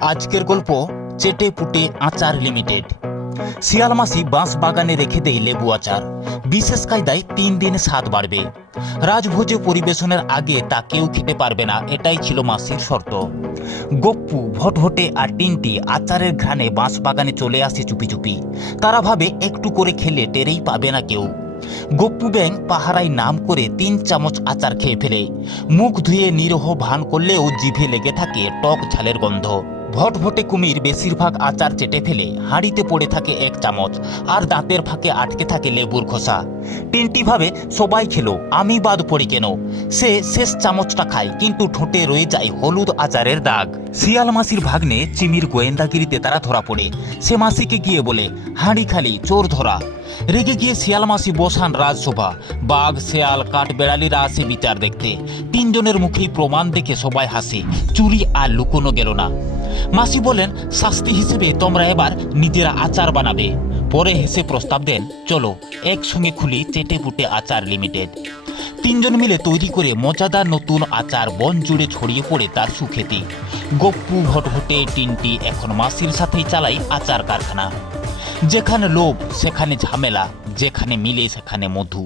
আজকের গল্প চেটে পুটে আচার লিমিটেড শিয়ালমাসি বাঁশ বাগানে রেখে দেয় লেবু আচার। বিশেষ কায়দায় তিন দিন স্বাদ বাড়বে। রাজভোজে পরিবেশনের আগে তা কেউ খেতে পারবে না, এটাই ছিল মাসির শর্ত। গপ্পু, ভটভটে আর টিনটি আচারের ঘ্রাণে বাঁশ বাগানে চলে আসে চুপি চুপি। তারা ভাবে একটু করে খেলে টেরেই পাবে না কেউ। গপ্পু ব্যাং পাহারায় নাম করে তিন চামচ আচার খেয়ে ফেলে। মুখ ধুয়ে নিরহ ভান করলেও জিভে লেগে থাকে টক ঝালের গন্ধ। ভটভটে কুমির বেশিরভাগ আচার চেটে ফেলে হাঁড়িতে পড়ে থাকে এক চামচ আর দাঁতের ফাঁকে আটকে থাকে লেবুর খোসা। তিনটি ভাবে সবাই খেলো, আমি বাদ পড়ি কেন? সে শেষ চামচটা খায়, কিন্তু ঠোঁটে রয়ে যায় হলুদ আচারের দাগ। শিয়াল মাসির ভাগ্নে চিমির গোয়েন্দাগিরিতে তারা ধরা পড়ে। সে মাসিকে গিয়ে বলে, হাঁড়ি খালি, চোর ধরা। রেগে গিয়ে শিয়াল মাসি বসান রাজসভা। বাঘ, শেয়াল, কাঠ বেড়ালিরা আসে বিচার দেখতে। তিনজনের মুখেই প্রমাণ দেখে সবাই হাসে। চুরি আর লুকোনো গেল না। মাসি বলেন, শাস্তি হিসেবে তোমরা এবার নিজেরা আচার বানাবে। পরে হেসে প্রস্তাব দেন, চলো, একসঙ্গে খুলি চেটে পুটে আচার লিমিটেড তিনজন মিলে তৈরি করে মজাদার নতুন আচার বন জুড়ে ছড়িয়ে পড়ে তার সুখ্যাতি। গপ্পু, ভটভটে, টিনটি এখন মাসির সাথেই চালাই আচার কারখানা। যেখানে লোভ সেখানে ঝামেলা যেখানে মিলে সেখানে মধু।